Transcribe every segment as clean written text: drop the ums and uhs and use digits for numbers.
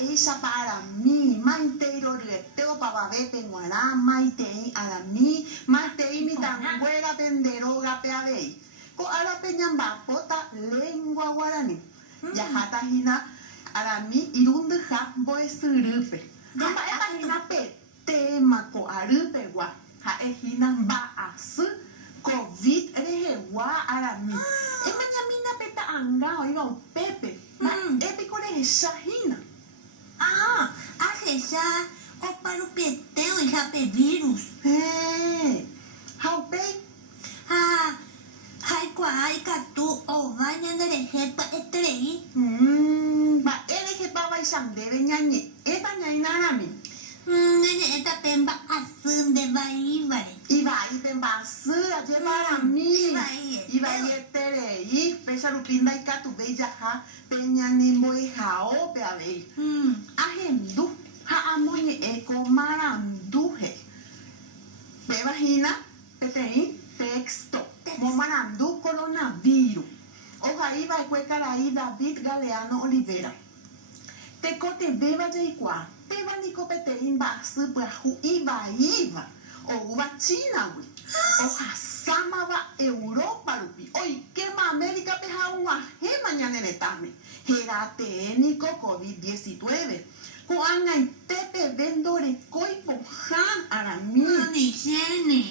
ella para mí, maiteiro reteo para ver penguará, maitei a mí, maitei mi tanguera penderoga peabei. Ko ara peñamba pota lengua guaraní. Ya hata hina a mí irundu ha boe surupe. Dama eta hina pe tema ko arupe gua. Ha e hina ba asu COVID rehewa a mí. E peñamina peta anga oiga o pepe. Ma epi kore shahina. Ah, já o para o peteu e rape vírus. Haupei. Hai kwa ai katu o vanya nere hepa etrei. Ba ele hepa vai sandere nyanye. Eta nyainarami. Nene eta pemba asun de vai vai. Ibai pemba asu aje para mí. Ibai eterei. Pesa rupinda i katu beija ha peñani moi hao pe avei. Ahendu ha amoni eko maranduhe. Bebahina petei texto. Momarandu coronavirus. Oja iba e cuecarai David Galeano Oliveira. Te cote beba jaikwa. Te vanico petei basu prahu iba. O uva China wi. Oja samava Europa rupi. Oi quema América peja una gema ñanenetame. Geratenico COVID-19. Kuanga y tepe vendore koi pohan arami.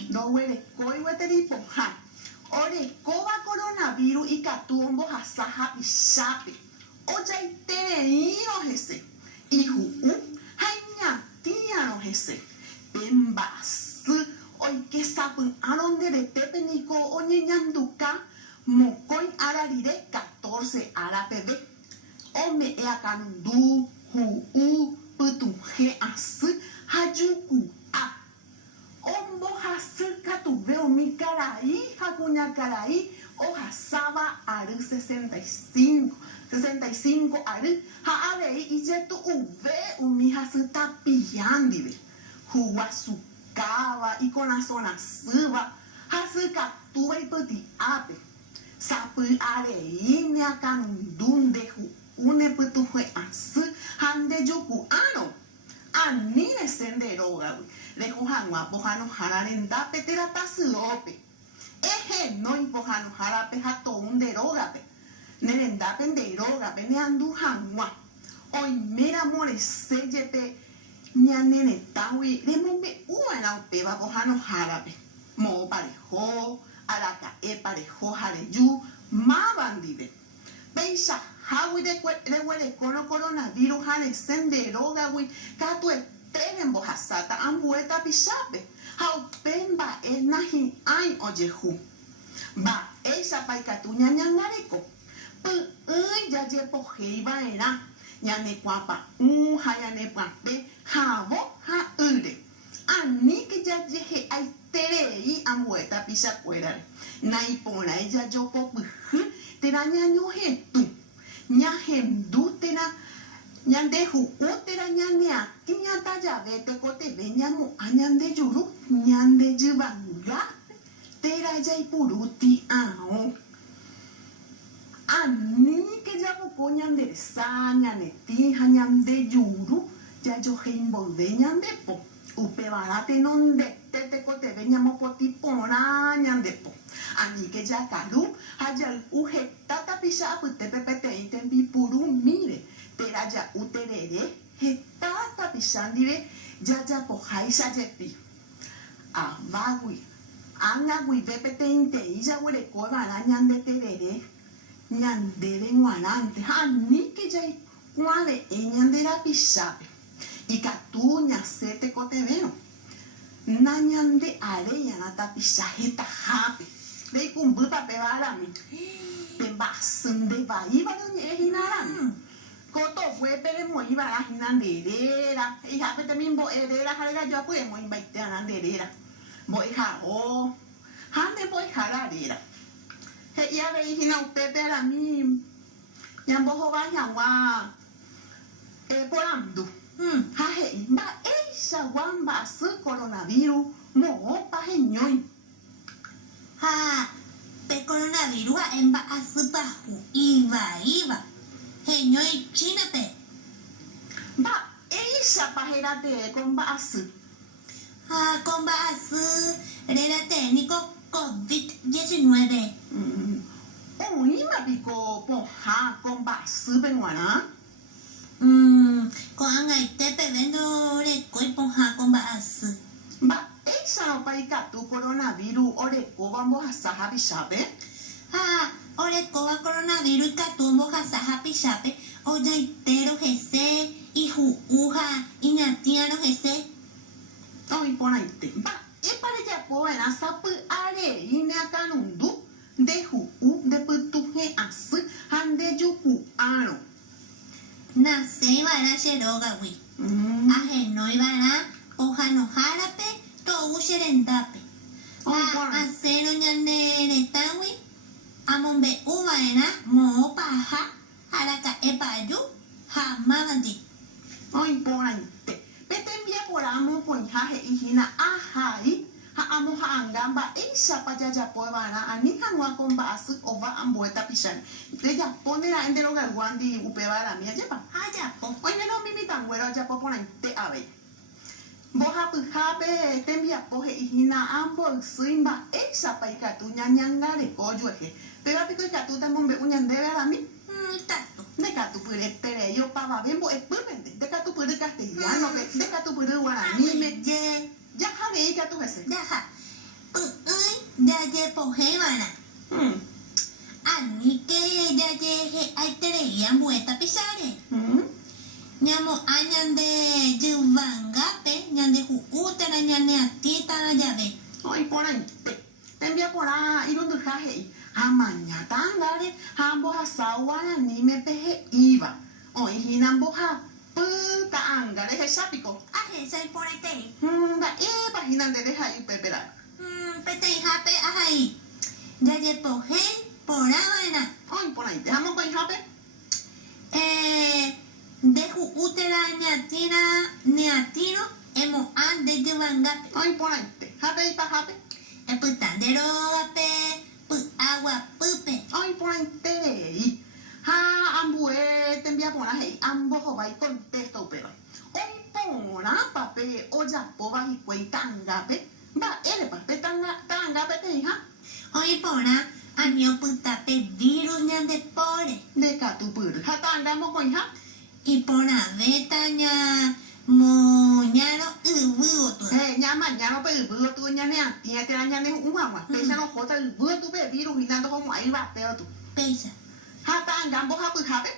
No huele koi weteri pohan. Ore koba coronavirus y katumbo hasaha pishape. Oja y tereino jese. Ihu haña tía no jese. Pembas. Hoy que sapun aronde de tepe nico oñe ñanduka. Mokoi ararire 14 arapebe. Ome e akandu. Putunge asu hajuku a ombo hasu katu veo mi carai hakunya carai o hasaba aru 65 aru ha arei ijetu uve umi hasu tapiyandive huwa sukava y con la zona suba hasu katu e puti ape sapu arei ne akandunde une putu fue asu hande yoku ano ani ne senderoga le kohangwa pohano hararenda petera tasuope eje no impohano harape hato underoga pe nerenda penderoga pe ne andu hangwa oi mera more sejepe nyanene tawi le mombe uana peba pohano harape mo parejo araka e parejo hareyu ma bandive Peisa hawi de huele coronavirus hane senderoga wi katu eteren bohasata ambueta pisape hau pemba nahi ai ojehu ba esa pai katu nyanyangareko pu ya je poheiba era nyane kwapa hayane pape havo ha ure ani que ya je ai terei ambueta pisacuera nai pona ella yo popu tera ñaño hetu ñahendu tera ñandeju tera ñanea kiñata llave te cote ve ñamu añande yuru ñande yubanga tera yaipuruti ao ani que ya poco ñande sa ñaneti ñande yuru ya yo heimbolde ñande po upe barate nonde te cote ve ñamo poti pora ñande po ani que ya caru haya uje tata pisa apute pepete itembi puru mire tera ya uterere hetata pisandire ya pojaisa jepi avagui angagui pepete inte iya huele koba ñande terere ñandere guarante ani que ya cuale ñandera pisape y catuña sete cotevero nañande areya nata pisajeta jape de kumbuta pebarami pembasunde baiba doña ejinarami koto fue pere moi bara hinanderera y jape también bo herera jarega yo pues moi baite ananderera bo jao hande bo jararera he ya ve hina upepe ara mi yambo hoba yawa porandu ha he ba esa wamba su coronavirus mo pa heñoi pe coronavirus emba asupa iba heñoi china pe Va, ella pajerate con basu. Con base era técnico COVID-19. Ima pico poja con basu penguana. Con angaite pebendo le cuerpo con base. Va, ella no paika tu coronavirus ore cobambo hasaha bishabe. Ore coba coronavirus catumbo hasaha pishape. Oya itero jese y uja y ñatiano jese. Oi ponaite. Va, e para ya poena sapu are ine akanundu de de putuhe asu hande juku ano. Nace y vara cheroga, güey. Ajeno y vara, ojano jarape, todo xerendape. Acero ñanere tawi, amombe uvaena, mo paja, haraka epayu, jamagandi. Oi ponaite. Pete envía por amo con jaje y hina ahai. Ha amo ha angamba eisha pa ya poevana ani hanwa con basu ova ambueta pishan. De ya pone la ende lo galwandi upeva la mía lleva. Ayapo. Oye no mimi tan güero ya po ponaite a ver. Boja pujabe te envía poje y hina ambo suimba eisha pa ikatu ñañangare koyueje. Pero pico ikatu tamombe uñandebe a mí. Tato. De catu pure tere yo pava bembo e purpende. De catu pure castellano de catu pure guaraní me ya jabe ikatu ese. Yaja. Ya ye pojevana. Ani que ya ye ay tereían vuelta pisare. Ñamo añan de yuvangape, ñan de juutera, ñan de atita la llave. Oi ponaite. Te envía por a irundu jaje. Amaña tangare hambo hasawana ni me peje iba. Oi hinambo ha puta angare he sapiko. Aje, soy por este. Da e paginan de deja y pepera. Pete jape, ahí. Ya ye pojen, por avana. Oi ponaite. Hamo con jape. De juutera, ñatina, ñatino, emo an de yuvangape. Oi ponaite. Jape y pa jape. Putandero gape, agua pupe. Oi ponaite rei. Ha ambue te envía por ahí. Ambo jobai contexto pero. Oi pona pape o ya pova y cuei tangape. Va, ere pape tangape te hija. Hoy pona, a mi putape virus ñan de pore. De catu pur. Ha tangamo con hija. Y pona betaña, moñaro, uvuoto. Llama, ya no pe bữa tu nha nè. Tiene que dañar de un agua. Pesa no jota bữa tu pe virus y tanto como ahí va pero tu. Pesa. Ha tangamo ha pu jape.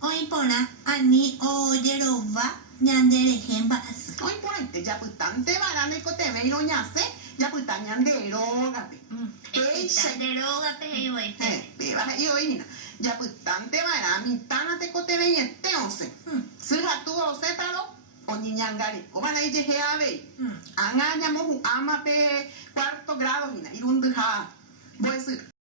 Hoy pona, a ni oyerova, ñan de rejembas. Oi ponaite ya putante varane ko te me no ñase. Ya putañan de rogape. Putandero gape, hoy. Pe va y hoy nina. Ya putante varane mi tana te ko te me yete once. Sira tu o setalo. O niñangari. Ko bana ije he ave. Anga ñamo ama pe cuarto grado hina. Irundu ha. Voy a decir.